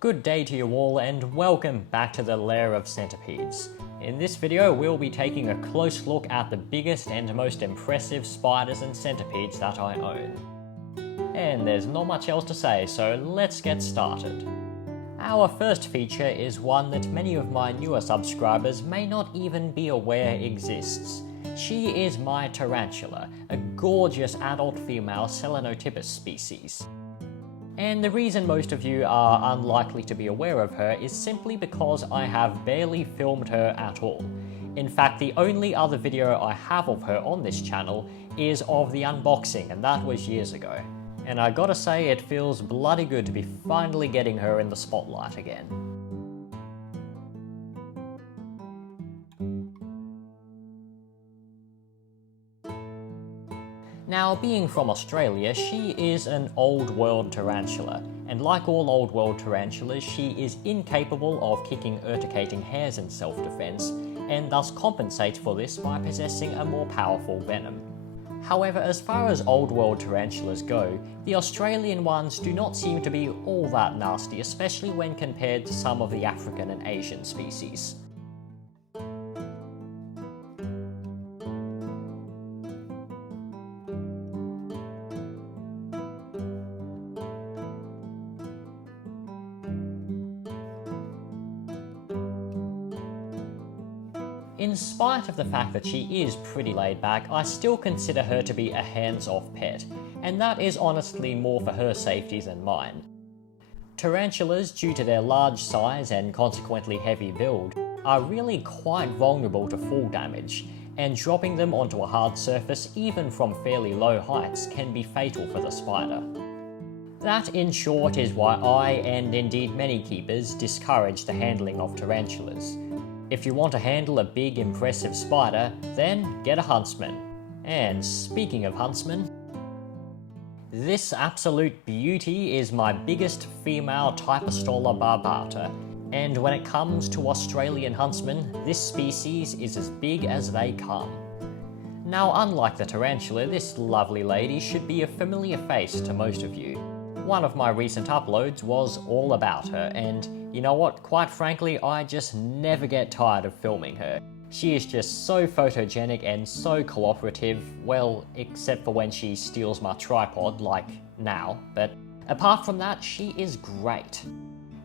Good day to you all and welcome back to the lair of centipedes. In this video we'll be taking a close look at the biggest and most impressive spiders and centipedes that I own. And there's not much else to say, so let's get started. Our first feature is one that many of my newer subscribers may not even be aware exists. She is my Tarantula, a gorgeous adult female Selenotypus species. And the reason most of you are unlikely to be aware of her is simply because I have barely filmed her at all. In fact, the only other video I have of her on this channel is of the unboxing, and that was years ago. And I gotta say, it feels bloody good to be finally getting her in the spotlight again. Now, being from Australia, she is an old world tarantula, and like all old world tarantulas, she is incapable of kicking urticating hairs in self-defense, and thus compensates for this by possessing a more powerful venom. However, as far as old world tarantulas go, the Australian ones do not seem to be all that nasty, especially when compared to some of the African and Asian species. In spite of the fact that she is pretty laid back, I still consider her to be a hands-off pet, and that is honestly more for her safety than mine. Tarantulas, due to their large size and consequently heavy build, are really quite vulnerable to fall damage, and dropping them onto a hard surface even from fairly low heights can be fatal for the spider. That, in short, is why I, and indeed many keepers, discourage the handling of tarantulas. If you want to handle a big, impressive spider, then get a Huntsman. And speaking of Huntsman, this absolute beauty is my biggest female Typostola barbata, and when it comes to Australian Huntsmen, this species is as big as they come. Now, unlike the tarantula, this lovely lady should be a familiar face to most of you. One of my recent uploads was all about her, and you know what, quite frankly, I just never get tired of filming her. She is just so photogenic and so cooperative, well, except for when she steals my tripod, like now, but apart from that, she is great.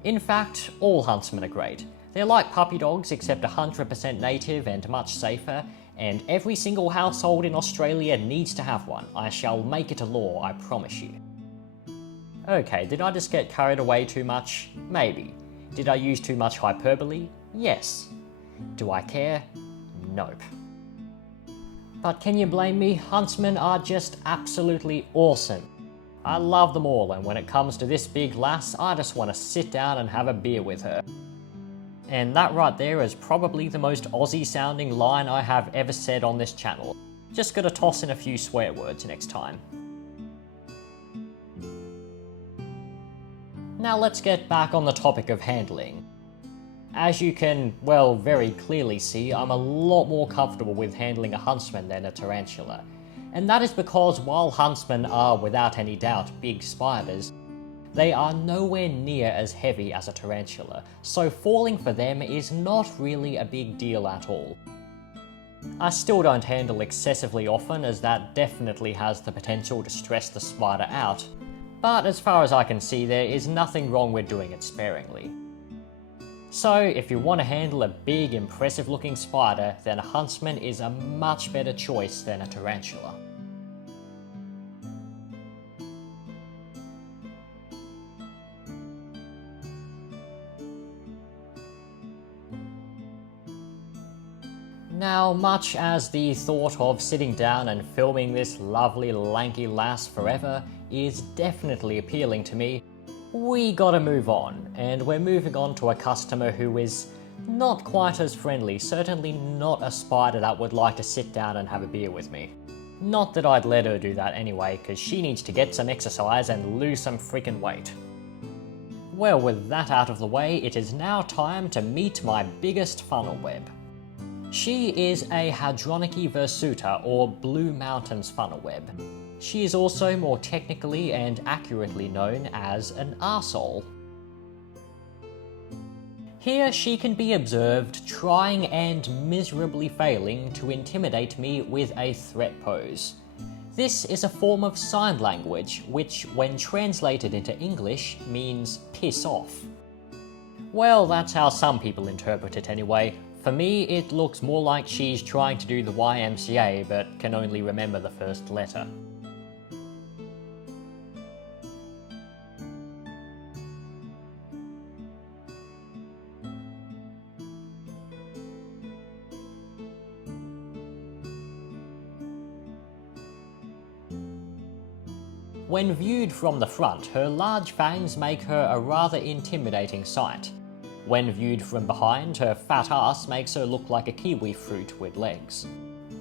In fact, all Huntsmen are great. They're like puppy dogs, except 100% native and much safer, and every single household in Australia needs to have one. I shall make it a law, I promise you. Okay, did I just get carried away too much? Maybe. Did I use too much hyperbole? Yes. Do I care? Nope. But can you blame me? Huntsmen are just absolutely awesome. I love them all, and when it comes to this big lass, I just want to sit down and have a beer with her. And that right there is probably the most Aussie sounding line I have ever said on this channel. Just gotta toss in a few swear words next time. Now let's get back on the topic of handling. As you can, well, very clearly see, I'm a lot more comfortable with handling a Huntsman than a tarantula. And that is because while Huntsmen are without any doubt big spiders, they are nowhere near as heavy as a tarantula, so falling for them is not really a big deal at all. I still don't handle excessively often, as that definitely has the potential to stress the spider out, but as far as I can see, there is nothing wrong with doing it sparingly. So if you want to handle a big, impressive looking spider, then a Huntsman is a much better choice than a tarantula. Now, much as the thought of sitting down and filming this lovely lanky lass forever is definitely appealing to me, we gotta move on, and we're moving on to a customer who is not quite as friendly, certainly not a spider that would like to sit down and have a beer with me. Not that I'd let her do that anyway, because she needs to get some exercise and lose some freaking weight. Well, with that out of the way, it is now time to meet my biggest funnel web. She is a Hadronyche virsuta, or Blue Mountains funnel web. She is also more technically and accurately known as an arsehole. Here she can be observed trying and miserably failing to intimidate me with a threat pose. This is a form of sign language, which, when translated into English, means piss off. Well, that's how some people interpret it anyway. For me, it looks more like she's trying to do the YMCA, but can only remember the first letter. When viewed from the front, her large fangs make her a rather intimidating sight. When viewed from behind, her fat ass makes her look like a kiwi fruit with legs.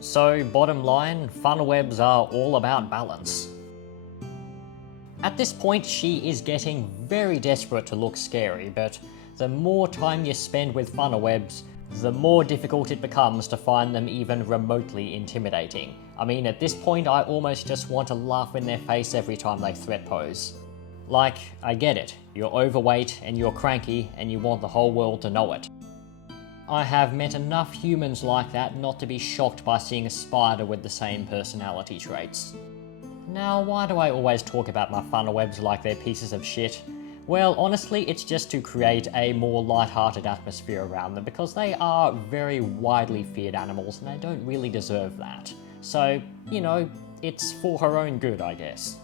So, bottom line, funnel webs are all about balance. At this point, she is getting very desperate to look scary, but the more time you spend with funnel webs, the more difficult it becomes to find them even remotely intimidating. I mean, at this point, I almost just want to laugh in their face every time they threat pose. Like, I get it, you're overweight and you're cranky and you want the whole world to know it. I have met enough humans like that not to be shocked by seeing a spider with the same personality traits. Now, why do I always talk about my funnel webs like they're pieces of shit? Well, honestly, it's just to create a more light-hearted atmosphere around them, because they are very widely feared animals and they don't really deserve that. So, you know, it's for her own good, I guess.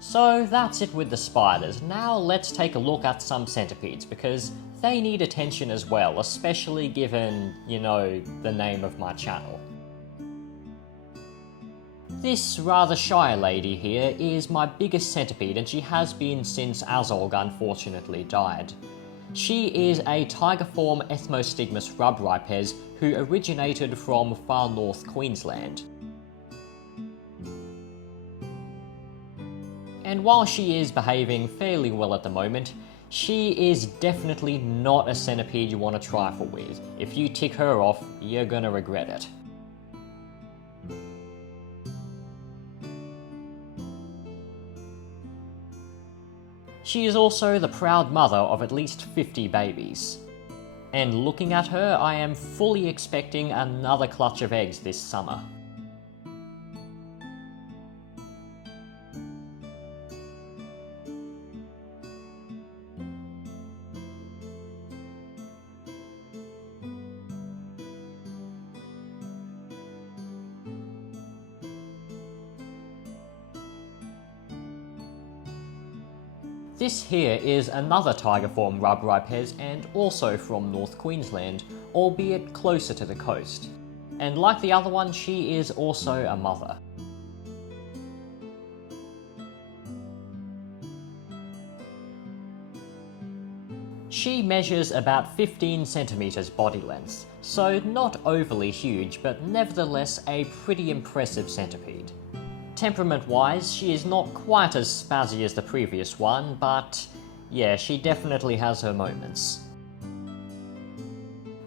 So that's it with the spiders. Now let's take a look at some centipedes, because they need attention as well, especially given, you know, the name of my channel. This rather shy lady here is my biggest centipede, and she has been since Azog unfortunately died. She is a tiger-form Ethmostigmus rubripes who originated from far north Queensland. And while she is behaving fairly well at the moment, she is definitely not a centipede you want to trifle with. If you tick her off, you're gonna regret it. She is also the proud mother of at least 50 babies. And looking at her, I am fully expecting another clutch of eggs this summer. This here is another tiger-form rubripes and also from North Queensland, albeit closer to the coast. And like the other one, she is also a mother. She measures about 15 centimeters body length, so not overly huge, but nevertheless a pretty impressive centipede. Temperament-wise, she is not quite as spazzy as the previous one, but yeah, she definitely has her moments.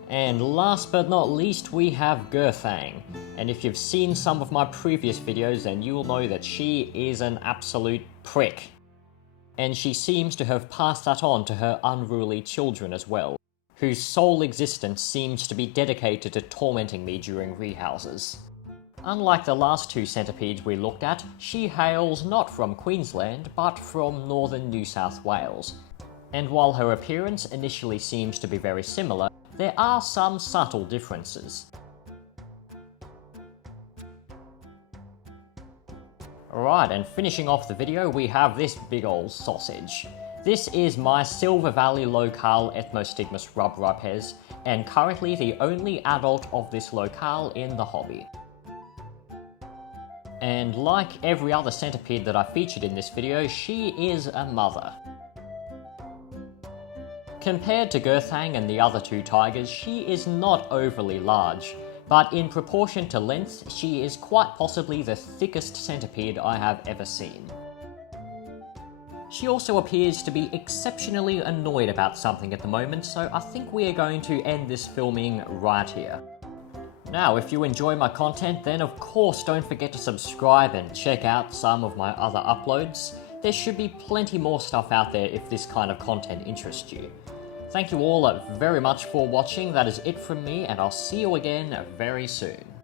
And last but not least, we have Gerthang. And if you've seen some of my previous videos, then you'll know that she is an absolute prick. And she seems to have passed that on to her unruly children as well, whose sole existence seems to be dedicated to tormenting me during rehouses. Unlike the last two centipedes we looked at, she hails not from Queensland, but from northern New South Wales. And while her appearance initially seems to be very similar, there are some subtle differences. Alright, and finishing off the video, we have this big ol' sausage. This is my Silver Valley locale Ethmostigmus rubripes, and currently the only adult of this locale in the hobby. And like every other centipede that I featured in this video, she is a mother. Compared to Gerthang and the other two tigers, she is not overly large, but in proportion to length, she is quite possibly the thickest centipede I have ever seen. She also appears to be exceptionally annoyed about something at the moment, so I think we are going to end this filming right here. Now, if you enjoy my content, then of course don't forget to subscribe and check out some of my other uploads. There should be plenty more stuff out there if this kind of content interests you. Thank you all very much for watching. That is it from me, and I'll see you again very soon.